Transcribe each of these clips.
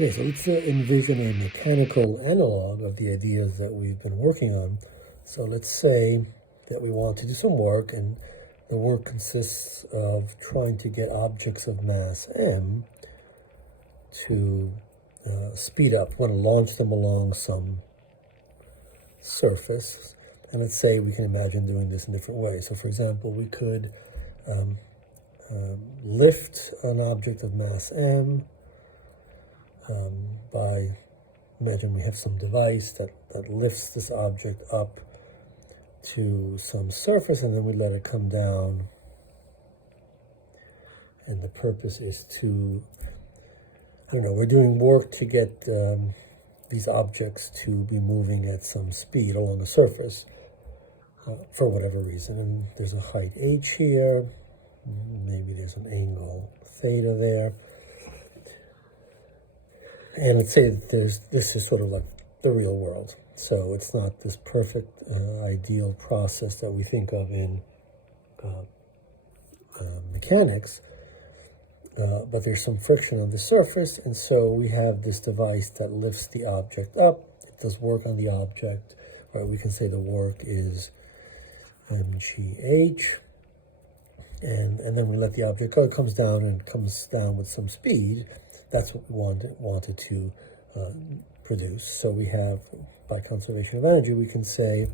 Okay, so let's envision a mechanical analog of the ideas that we've been working on. So let's say that we want to do some work, and the work consists of trying to get objects of mass m to speed up. We want to launch them along some surface. And let's say we can imagine doing this in different ways. So for example, we could lift an object of mass m by, imagine we have some device that lifts this object up to some surface, and then we let it come down. And the purpose is to, I don't know, we're doing work to get these objects to be moving at some speed along the surface for whatever reason. And there's a height h here, maybe there's an angle theta there. And let's say that this is sort of like the real world. So it's not this perfect, ideal process that we think of in mechanics, but there's some friction on the surface, and so we have this device that lifts the object up. It does work on the object, right? We can say the work is mgh, and then we let the object go. It comes down, and it comes down with some speed. That's what we wanted to produce. So we have, by conservation of energy, we can say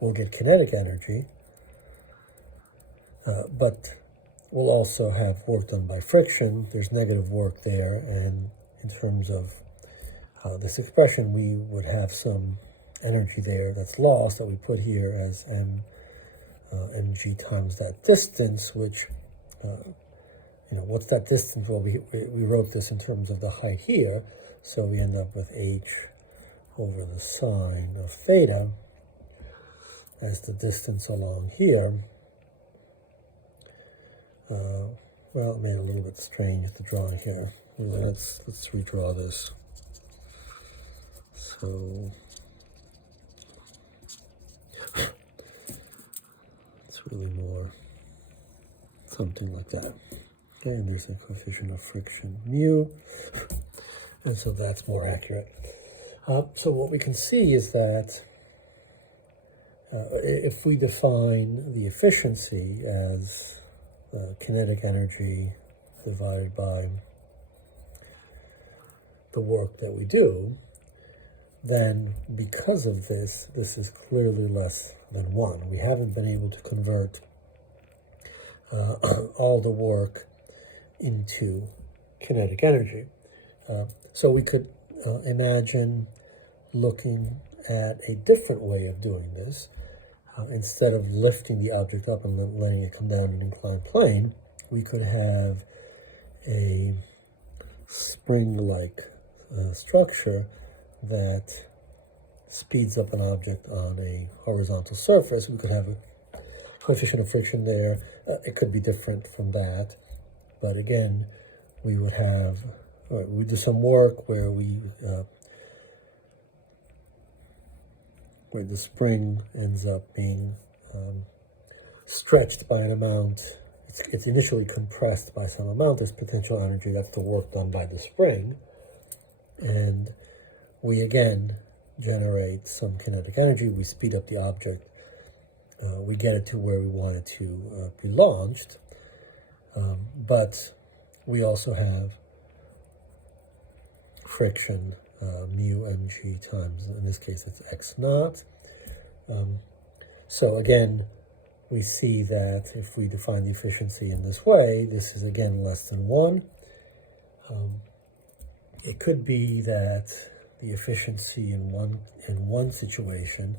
we'll get kinetic energy, but we'll also have work done by friction. There's negative work there, and in terms of this expression, we would have some energy there that's lost that we put here as mg times that distance, which what's that distance? Well, we wrote this in terms of the height here, so we end up with h over the sine of theta as the distance along here. Well, it made it a little bit strange, the drawing here. Let's redraw this. So it's really more something like that. Okay, and there's a coefficient of friction mu, and so that's more accurate. So what we can see is that if we define the efficiency as kinetic energy divided by the work that we do, then because of this is clearly less than 1. We haven't been able to convert all the work into kinetic energy. So we could imagine looking at a different way of doing this. Instead of lifting the object up and letting it come down an inclined plane, we could have a spring-like structure that speeds up an object on a horizontal surface. We could have a coefficient of friction there. It could be different from that, but again, we would have, we do some work where where the spring ends up being stretched by an amount. It's initially compressed by some amount. There's potential energy. That's the work done by the spring. And we again generate some kinetic energy. We speed up the object. We get it to where we want it to be launched. But we also have friction, mu mg times, in this case it's x naught. So again, we see that if we define the efficiency in this way, this is again less than 1. It could be that the efficiency in one situation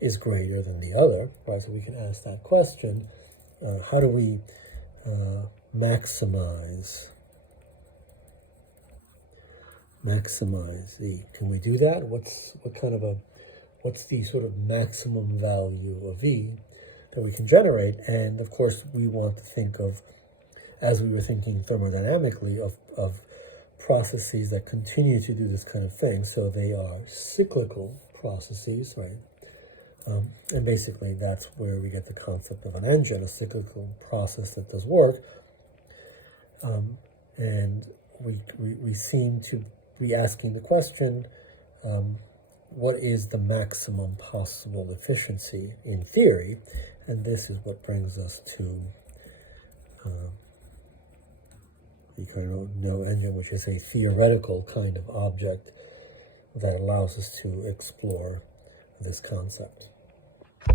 is greater than the other, right? So we can ask that question: how do we maximize E? Can we do that? What's the sort of maximum value of E that we can generate? And of course, we want to think of, as we were thinking thermodynamically, of processes that continue to do this kind of thing. So they are cyclical processes, right? And basically, that's where we get the concept of an engine, a cyclical process that does work. And we seem to be asking the question, what is the maximum possible efficiency in theory? And this is what brings us to the Carnot engine, which is a theoretical kind of object that allows us to explore this concept.